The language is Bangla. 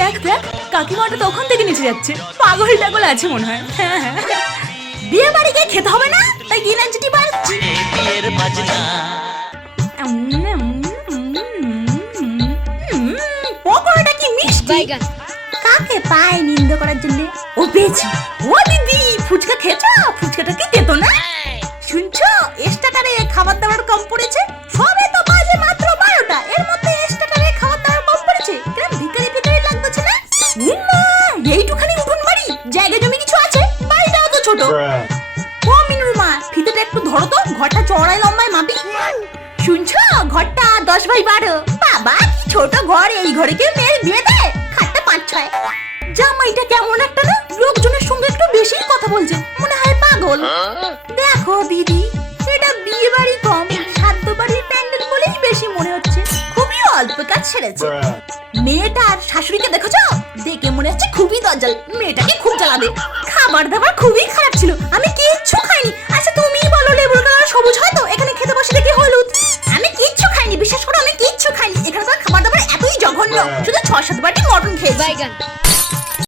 দেখ দেখ কাকিমাটা তো ওখান থেকে নিচে যাচ্ছে। পাগল টাগল আছে মনে হয়। হ্যাঁ হ্যাঁ বিয়ে বাড়ি গিয়ে খেতে হবে না? তাই বাড়ছি বাজনা পকোড়াটা কি মিষ্টি? কাকে পায় নিন্দ করার জন্য? ও পেয়েছি ও দিদি ফুচকা খেয়েছো? ফুচকাটা কি তেতো না? শুনছো? এক্সট্রাটারে খাবার দাবার কম পড়েছে? এইটুখানি উঠুন বাড়ি? জায়গা জমি কিছু আছে? বাড়িটাও তো ছোট। ও মিনুর মা ফিতেটা একটু ধরো তো ঘরটা চড়াই লম্বায় মাপি। শুনছো? ঘরটা দশ বাই বারো। বাবা ছোট ঘর এই ঘরে কেউ মেয়ের বিয়ে দেয়? খাটটা পাঁচ ছয়। জামাইটা কেমন একটা না লোকজনের সঙ্গে একটু বেশি কথা বলছে। মনে হয় পাগল। দেখো দিদি এটা বিয়ে বাড়ি কম সাধ্য বাড়ির প্যান্ডেল বলেই বেশি মনে হচ্ছে। খুবই অল্প কাজ ছেড়েছে মেয়েটার শাশুড়িকে মেয়েটাকে খুব জ্বালাবে। খাবার দাবার খুবই খারাপ ছিল। আমি কিচ্ছু খাইনি। আচ্ছা তুমি বলো লেবুর কালার সবুজ হয় তো? এখানে খেতে বসে দেখি হলুদ। আমি কিচ্ছু খাইনি বিশ্বাস করো আমি কিচ্ছু খাইনি। এখানকার খাবার দাবার এতই জঘন্য। শুধু ছ সাত বাটি মটন খেয়েছি।